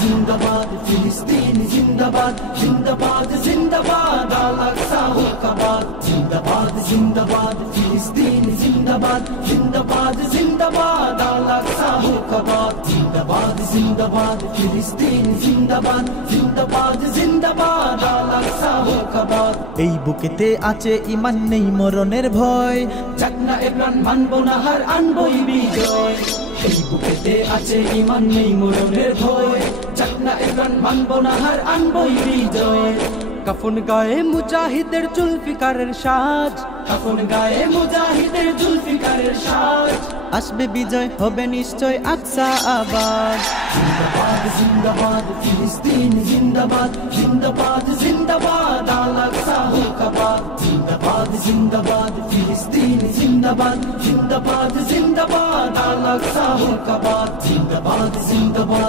জিন্দাবাদ ফিলিস্তিন জিন্দাবাদ জিন্দাবাদ জিন্দাবাদ আল আকসা মুর্দাবাদ জিন্দাবাদ জিন্দাবাদ ফিলিস্তিন জিন্দাবাদ জিন্দাবাদ জিন্দাবাদ আল আকসা মুর্দাবাদ জিন্দাবাদ জিন্দাবাদ ফিলিস্তিন জিন্দাবাদ জিন্দাবাদ জিন্দাবাদ আল আকসা মুর্দাবাদ। এই বুকেতে আছে ঈমান নেই মরণের ভয়, জাগনা এ প্রাণ মানবো না হার আনবই বিজয়। এই বুকেতে আছে ঈমান নেই মরণের ভয়, জাগনা এ প্রাণ মানবো না হার আনবই বিজয়। কাফন গায়ে মুজাহিদের জুলফিকারের সাজ, কাফন গায়ে মুজাহিদের জুলফিকারের সাজ। আসবে বিজয় হবে নিশ্চয় আকসা আবাদ। জিন্দাবাদ জিন্দাবাদ ফিলিস্তিন জিন্দাবাদ জিন্দাবাদ জিন্দাবাদ আল আকসা মুর্দাবাদ জিন্দাবাদ জিন্দাবাদ ফিলিস্তিন জিন্দাবাদ জিন্দাবাদ জিন্দাবাদ আল আকসা মুর্দাবাদ জিন্দাবাদ জিন্দাবাদ।